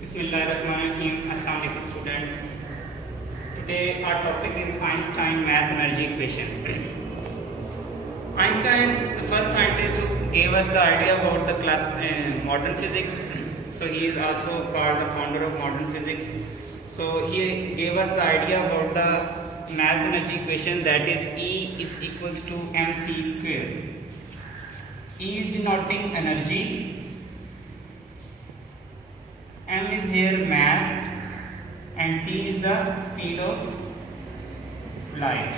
Bismillahirrahmanirrahim. Assalamu alaikum students. Today our topic is Einstein mass energy equation. Einstein, the first scientist who gave us the idea about the modern physics. So he is also called the founder of modern physics. So he gave us the idea about the mass energy equation, that is E is equals to mc square. E is denoting energy. M is here mass and C is the speed of light,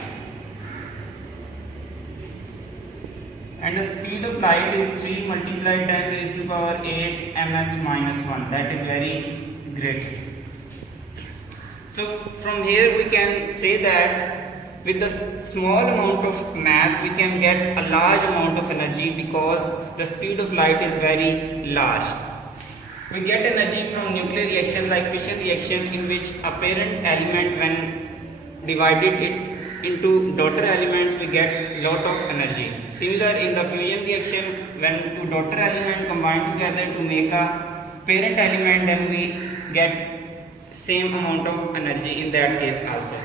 and the speed of light is 3 multiplied 10 raised to power 8 ms minus 1. That is very great. So from here we can say that with the small amount of mass we can get a large amount of energy, because the speed of light is very large. We get energy from nuclear reaction like fission reaction, in which a parent element, when divided it into daughter elements, we get lot of energy. Similar in the fusion reaction, when two daughter elements combine together to make a parent element, then we get same amount of energy in that case also.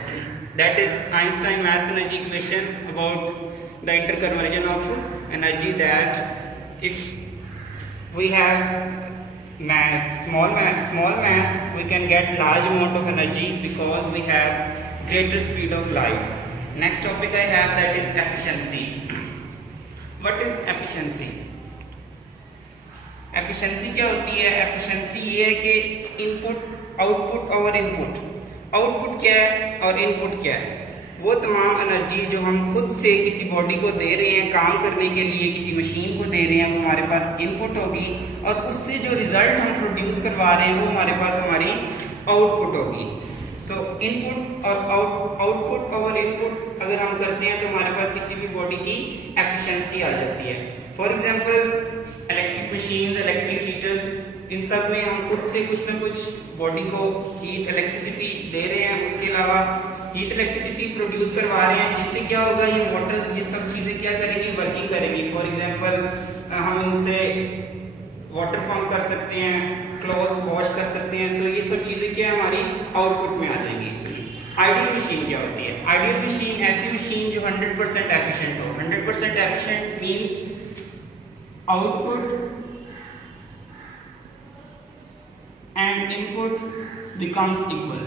That is Einstein mass energy equation about the interconversion of energy, that if we have small mass, we can get large amount of energy because we have greater speed of light. Next topic I have, that is efficiency. What is efficiency? Efficiency क्या होती है? Efficiency ये है कि input output और input, output क्या है और इनपुट क्या है, वो तमाम एनर्जी जो हम खुद से किसी बॉडी को दे रहे हैं काम करने के लिए, किसी मशीन को दे रहे हैं, वो हमारे पास इनपुट होगी, और उससे जो रिजल्ट हम प्रोड्यूस करवा रहे हैं वो हमारे पास हमारी आउटपुट होगी. सो इनपुट और आउटपुट और इनपुट अगर हम करते हैं तो हमारे पास किसी भी बॉडी की एफिशिएंसी आ जाती है. For example electric machines, electric heaters, इन सब में हम खुद से कुछ ना कुछ बॉडी को हीट इलेक्ट्रिसिटी दे रहे हैं, उसके अलावा हीट इलेक्ट्रिसिटी प्रोड्यूस करवा रहे हैं, जिससे क्या होगा, ये मोटर्स, ये सब चीजें क्या करेंगी, वर्किंग करेंगी. फॉर एग्जांपल हम इनसे वाटर पंप कर सकते हैं, क्लॉथ्स वॉश कर सकते हैं. सो ये सब चीजें क्या हमारी आउटपुट में आ जाएंगी. आइडियल मशीन क्या होती है? आइडियल मशीन ऐसी मशीन जो 100% एफिशिएंट हो. 100% efficient means output and input becomes equal,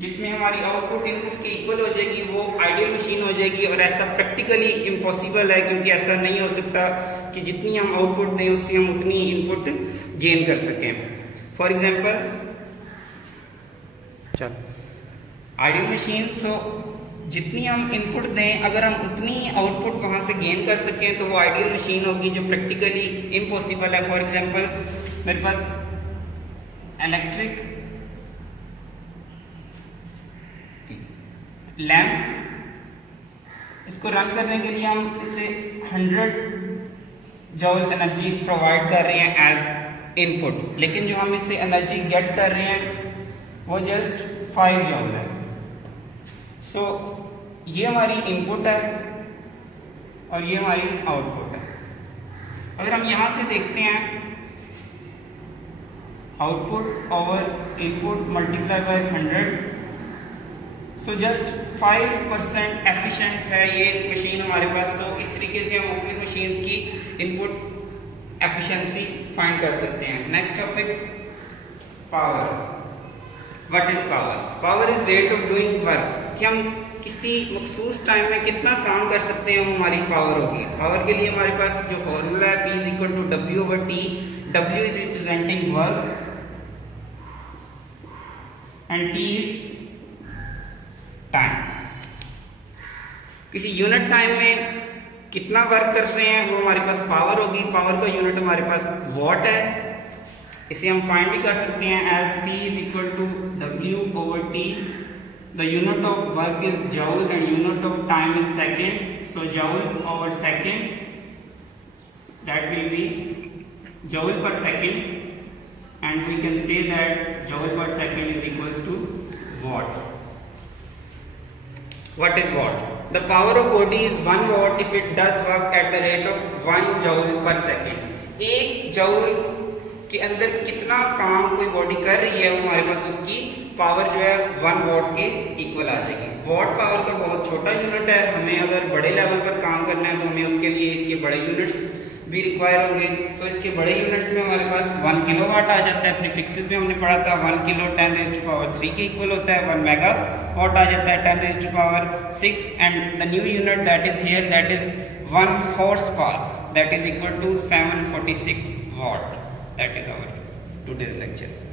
जिसमें हमारी आउटपुट इनपुट के इक्वल हो जाएगी, वो आइडियल मशीन हो जाएगी. और ऐसा प्रैक्टिकली इम्पॉसिबल है, क्योंकि ऐसा नहीं हो सकता कि जितनी हम आउटपुट दें उससे हम उतनी इनपुट गेन कर सकें. फॉर एग्जांपल चल आइडियल मशीन, सो जितनी हम इनपुट दें अगर हम उतनी आउटपुट वहां से गेन कर सकें तो वो आइडियल मशीन होगी, जो प्रैक्टिकली इम्पॉसिबल है. फॉर एग्जाम्पल मेरे पास इलेक्ट्रिक लैंप, इसको रन करने के लिए हम इसे 100 जूल एनर्जी प्रोवाइड कर रहे हैं एज इनपुट, लेकिन जो हम इससे एनर्जी गेट कर रहे हैं वो जस्ट 5 जूल है. सो ये हमारी इनपुट है और ये हमारी आउटपुट है. अगर हम यहां से देखते हैं, output over input multiply by 100, so just 5% efficient है ये मशीन हमारे पास. सो इस तरीके से हम मुख्तलिफ मशीन्स की इनपुट एफिशिएंसी फाइंड कर सकते हैं. Next topic, power. What is power? Power is rate of doing work, कि हम किसी मखसूस टाइम में कितना काम कर सकते हैं, वो हमारी पावर होगी. पावर के लिए हमारे पास जो फॉर्मूला है, P equal to W over T. W is representing work and T is time. किसी यूनिट टाइम में कितना वर्क कर रहे हैं वो हमारे पास पावर होगी. पावर का यूनिट हमारे पास वॉट है, इसे हम फाइंड भी कर सकते हैं as P is equal to W over T. The unit of work is joule and unit of time is second. So joule over second, that will be joule per second, and we can say that joule per second is equals to watt. What is watt? The power of body is 1 watt if it does work at the rate of 1 joule per second. 1 joule के अंदर कितना काम कोई body कर रही है, वो हमारे पास उसकी पावर जो है 1 वॉट के इक्वल आ जाएगी। वॉट पावर का बहुत छोटा यूनिट है, हमें अगर बड़े लेवल पर काम करना है तो हमें उसके लिए इसके बड़े यूनिट्स भी रिक्वायर होंगे। सो इसके बड़े यूनिट्स में हमारे पास 1 किलोवाट आ जाता है। प्रीफिक्सेस में हमने पढ़ा था 1 किलो 10⁻³ के इक्वल होता है, 1 मेगावाट आ जाता है 10⁻⁶, and the new unit that is here that is 1 horse power, that is equal to 746 watt. That is our today's lecture.